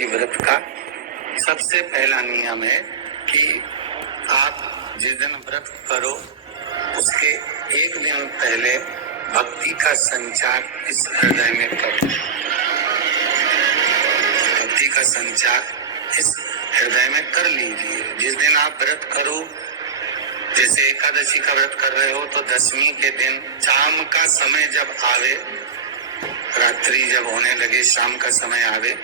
एकादशी व्रत का सबसे पहला नियम है कि आप जिस दिन व्रत करो उसके एक दिन पहले भक्ति का संचार इस हृदय में करो। भक्ति का संचार इस हृदय में कर लीजिए। जिस दिन आप व्रत करो, जैसे एकादशी का व्रत कर रहे हो तो दशमी के दिन शाम का समय जब आवे, रात्रि जब होने लगे, शाम का समय आवे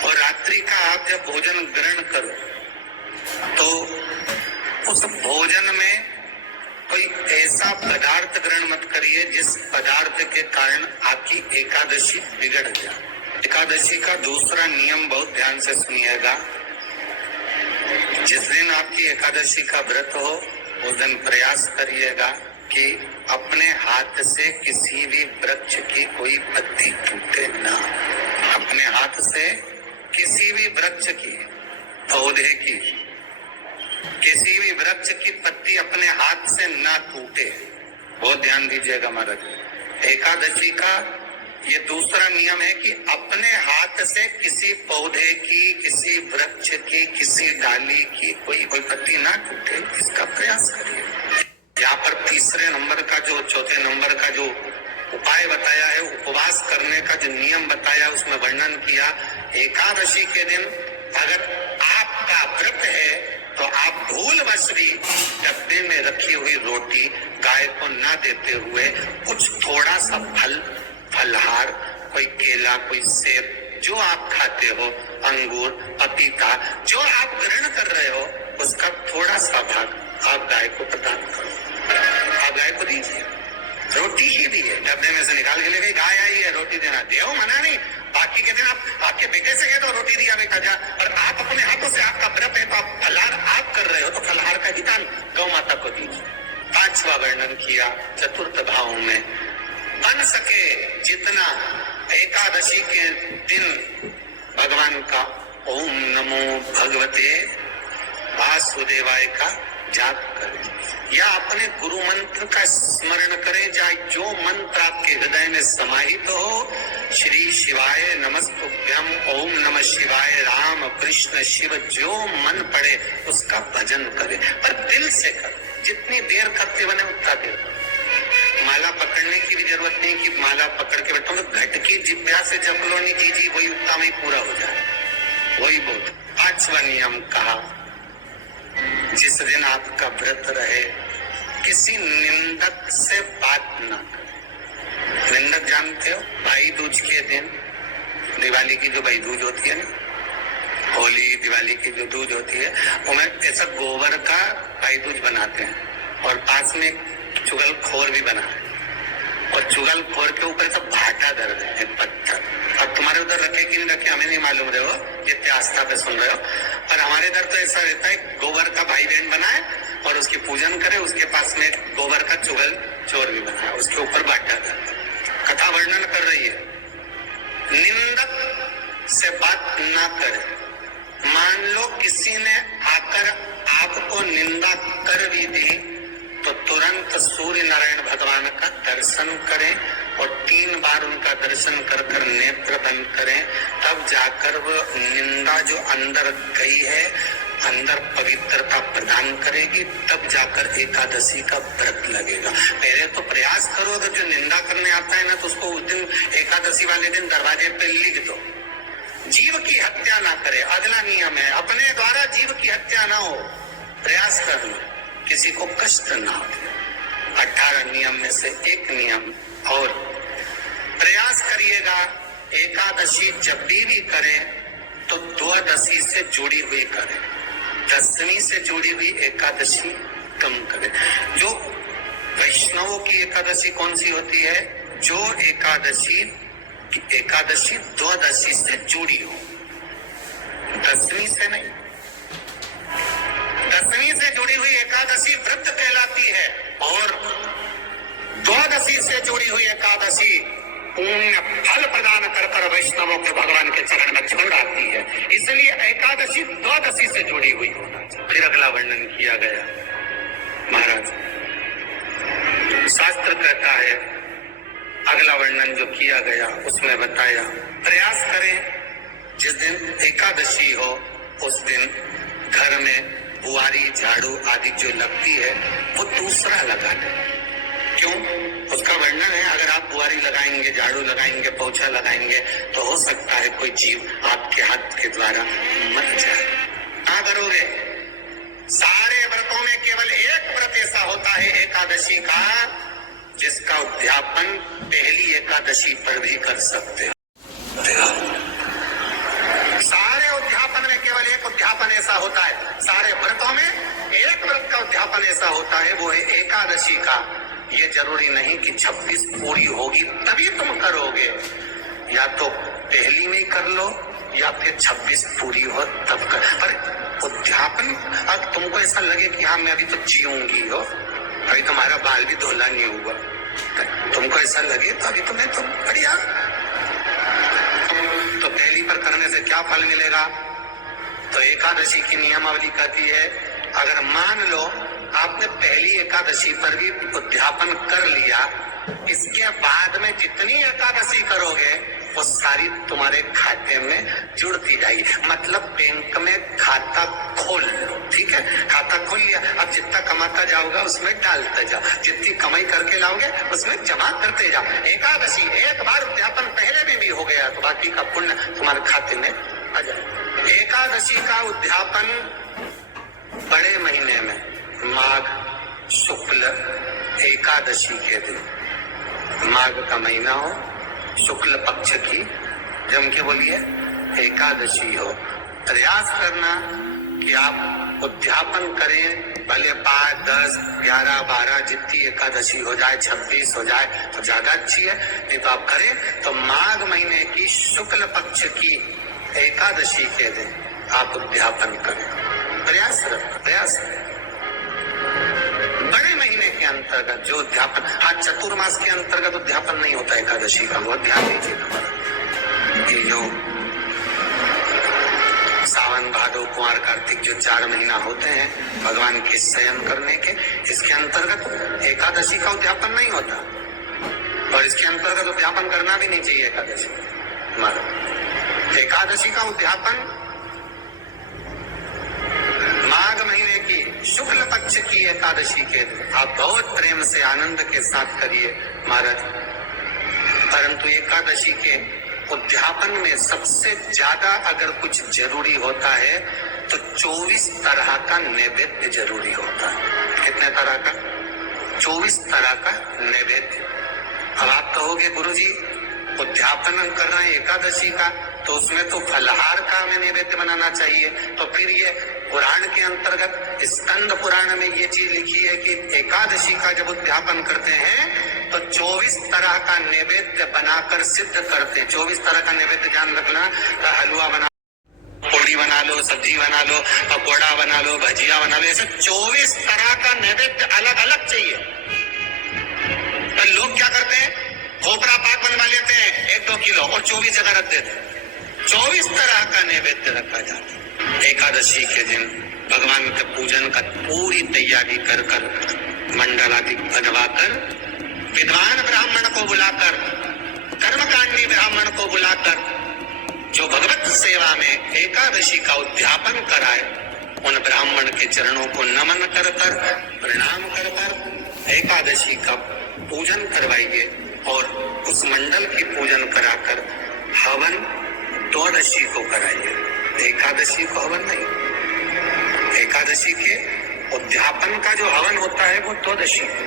और रात्रि का आप जब भोजन ग्रहण करो तो उस भोजन में कोई ऐसा पदार्थ ग्रहण मत करिए जिस पदार्थ के कारण आपकी एकादशी बिगड़ जाए। एकादशी का दूसरा नियम बहुत ध्यान से सुनिएगा। जिस दिन आपकी एकादशी का व्रत हो उस दिन प्रयास करिएगा कि अपने हाथ से किसी भी वृक्ष की कोई पत्ती टूटे ना। अपने हाथ से किसी भी वृक्ष की, पौधे की, किसी भी वृक्ष की पत्ती अपने हाथ से ना टूटे। बहुत ध्यान दीजिएगा महाराज। एकादशी का ये दूसरा नियम है कि अपने हाथ से किसी पौधे की, किसी वृक्ष की, किसी डाली की कोई पत्ती ना टूटे, इसका प्रयास करिए। यहाँ पर तीसरे नंबर का जो, चौथे नंबर का जो उपाय बताया है, उपवास करने का जो नियम बताया, उसमें वर्णन किया। एकादशी के दिन अगर आपका व्रत है तो आप भूलवश भी डब्बे में रखी हुई रोटी गाय को ना देते हुए कुछ थोड़ा सा फलहार, कोई केला, कोई सेब, जो आप खाते हो, अंगूर, पपीता, जो आप ग्रहण कर रहे हो, उसका थोड़ा सा भाग आप गाय को प्रदान करो। आप गाय को दीजिए। रोटी ही दी है, डब्बे में से निकाल के ले गई, गाय आई है, रोटी देना देव मना नहीं। बाकी के दिन आप आपके बेटे से तो रोटी दिया बेटा जा, और आप अपने हाथों से, आपका व्रत है तो आप फलहार आप कर रहे हो तो फलहार का विधान गौ माता को दीजिए। पांचवा वर्णन किया चतुर्थ भाव में, बन सके जितना एकादशी के दिन भगवान का ओम नमो भगवते वासुदेवाय का जाप करें या अपने गुरु मंत्र का स्मरण करें, चाहे जो मंत्र आपके हृदय में समाहित हो। श्री शिवाय नमस्तुभ्यम, ओम नमः शिवाय, राम कृष्ण शिव, जो मन पड़े उसका भजन करें, पर दिल से करें। जितनी देर करते बने उतना देर। माला पकड़ने की भी जरूरत नहीं कि माला पकड़ के बैठो, घट की जिब्या से जप लो, नहीं कीजिए, वही उतना में पूरा हो जाए, वही बहुत। पांचवा नियम कहा, जिस दिन आपका व्रत रहे किसी निंदक से बात ना करें। निंदक जानते हो, भाई दूज के दिन, दिवाली की जो भाई दूज होती है ना, होली दिवाली की जो दूज होती है, उनमें ऐसा गोबर का भाई दूज बनाते हैं और पास में चुगलखोर भी बना है, और चुगलखोर के ऊपर सब भाटा दर्द है, पत्थर। अब तुम्हारे उधर रखे कि नहीं रखे हमें नहीं मालूम रहे हो, जितने आस्था पे सुन रहे हो, और हमारे इधर तो ऐसा रहता है, गोबर का भाई बहन बनाए और उसकी पूजन करे, उसके पास में गोबर का चुगल चोर भी बनाए, उसके ऊपर भाटा दर्द। कथा वर्णन कर रही है, निंदक से बात ना करे। मान लो किसी ने आकर आपको निंदा कर भी दी तो तुरंत सूर्य नारायण भगवान का दर्शन करें और 3 बार उनका दर्शन कर कर नेत्र बंद करें, तब जाकर वो निंदा जो अंदर गई है, अंदर पवित्रता प्रदान करेगी, तब जाकर एकादशी का व्रत लगेगा। पहले तो प्रयास करो, अगर जो निंदा करने आता है ना तो उसको उस दिन एकादशी वाले दिन दरवाजे पे लिख दो, जीव की हत्या ना करे। अगला नियम है, अपने द्वारा जीव की हत्या ना हो, प्रयास करना, किसी को कष्ट ना हो। 18 नियम में से एक नियम और, प्रयास करिएगा एकादशी जब भी करें तो द्वादशी से जुड़ी हुई करें, दशमी से जुड़ी हुई एकादशी कम करें। जो वैष्णवों की एकादशी कौन सी होती है? जो एकादशी द्वादशी से जुड़ी हो, दशमी से नहीं। दशमी से जुड़ी हुई एकादशी व्रत कहलाती है और द्वादशी से जुड़ी हुई एकादशी पुण्य फल प्रदान कर कर वैष्णवों के भगवान के चरण में छोड़ आती है। इसलिए एकादशी द्वादशी से जुड़ी हुई होना चाहिए। फिर अगला वर्णन किया गया महाराज, शास्त्र कहता है, अगला वर्णन जो किया गया उसमें बताया, प्रयास करें जिस दिन एकादशी हो उस दिन घर में बुआरी झाड़ू आदि जो लगती है वो दूसरा लगा ले। क्यों? उसका वर्णन है, अगर आप बुआरी लगाएंगे, झाड़ू लगाएंगे, पोछा लगाएंगे तो हो सकता है कोई जीव आपके हाथ के द्वारा मर जाए। क्या करोगे? सारे व्रतों में केवल एक व्रत ऐसा होता है एकादशी का जिसका उद्यापन पहली एकादशी पर भी कर सकते हो। सारे उद्यापन में केवल एक उद्यापन ऐसा होता है, सारे व्रतों में एक व्रत का उद्यापन ऐसा होता है, वो है एकादशी का। ये जरूरी नहीं कि 26 पूरी होगी तभी तुम करोगे, या तो पहली में कर लो या फिर 26 पूरी हो तब कर। पर उद्यापन, अब तुमको ऐसा लगे कि हाँ मैं अभी तो जीऊंगी हो, अभी तुम्हारा बाल भी धोला नहीं हुआ, तुमको ऐसा लगे तो अभी तुम्हें तो बढ़िया, तो पहली पर करने से क्या फल मिलेगा? तो एकादशी की नियमावली कहती है, अगर मान लो आपने पहली एकादशी पर भी उद्यापन कर लिया, इसके बाद में जितनी एकादशी करोगे वो सारी तुम्हारे खाते में जुड़ती जाएगी। मतलब बैंक में खाता खोल लो, ठीक है? खाता खोल लिया, अब जितना कमाता जाओगा उसमें डालते जाओ, जितनी कमाई करके लाओगे उसमें जमा करते जाओ। एकादशी एक बार उद्यापन पहले में भी हो गया तो बाकी का पुण्य तुम्हारे खाते में आ जाए। एकादशी का उद्यापन बड़े महीने में माघ शुक्ल एकादशी के दिन, माघ का महीना हो, शुक्ल पक्ष की जम के बोलिए एकादशी हो, प्रयास करना कि आप उद्यापन करें, भले 5, 10, 11, 12 जितनी एकादशी हो जाए, 26 हो जाए तो ज्यादा अच्छी है, नहीं तो आप करें तो माघ महीने की शुक्ल पक्ष की एकादशी के दिन आप उद्यापन करें। प्रयास बड़े महीने के अंतर्गत जो उद्यापन, आज चतुर्मास के अंतर्गत उद्यापन नहीं होता एकादशी का, वो ध्यान दीजिए। ये जो सावन भादो कुंवर कार्तिक जो 4 महीना होते हैं भगवान के शयन करने के, इसके अंतर्गत एकादशी का उद्यापन नहीं होता, और इसके अंतर्गत उद्यापन करना भी नहीं चाहिए एकादशी। एकादशी का उद्यापन माघ महीने की शुक्ल पक्ष की एकादशी के दिन आप बहुत प्रेम से आनंद के साथ करिए महाराज। परंतु एकादशी के उद्यापन में सबसे ज्यादा अगर कुछ जरूरी होता है तो 24 तरह का नैवेद्य जरूरी होता है। कितने तरह का? 24 तरह का नैवेद्य। अब आप कहोगे गुरुजी उद्यापन कर रहे हैं एकादशी का तो उसमें तो फलहार का हमें नैवेद्य बनाना चाहिए, तो फिर ये पुराण के अंतर्गत स्कंद पुराण में ये चीज लिखी है कि एकादशी का जब उद्यापन करते हैं तो 24 तरह का नैवेद्य बनाकर सिद्ध करते हैं। 24 तरह का नैवेद्य जान रखना, तो हलवा बना, पूड़ी बना लो, सब्जी बना लो, पकौड़ा बना लो, भजिया बना लो, ऐसे 24 तरह का नैवेद्य अलग अलग चाहिए। तो लोग क्या करते हैं, खोपरा पाक बनवा लेते हैं 1-2 किलो और 24 जगह रख देते हैं। 24 तरह का नैवेद्य रखा जाता है। एकादशी के दिन भगवान के पूजन का पूरी तैयारी कर कर, मंडल आदि बनवाकर, विद्वान ब्राह्मण को बुलाकर, कर्मकांडी ब्राह्मण को बुलाकर जो भगवत सेवा में एकादशी का उद्यापन कराए, उन ब्राह्मण के चरणों को नमन कर कर, प्रणाम कर कर एकादशी का पूजन करवाइए, और उस मंडल की पूजन कराकर हवन द्वादशी को कराइए, एकादशी को हवन नहीं। एकादशी के उद्यापन का जो हवन होता है वो द्वादशी को।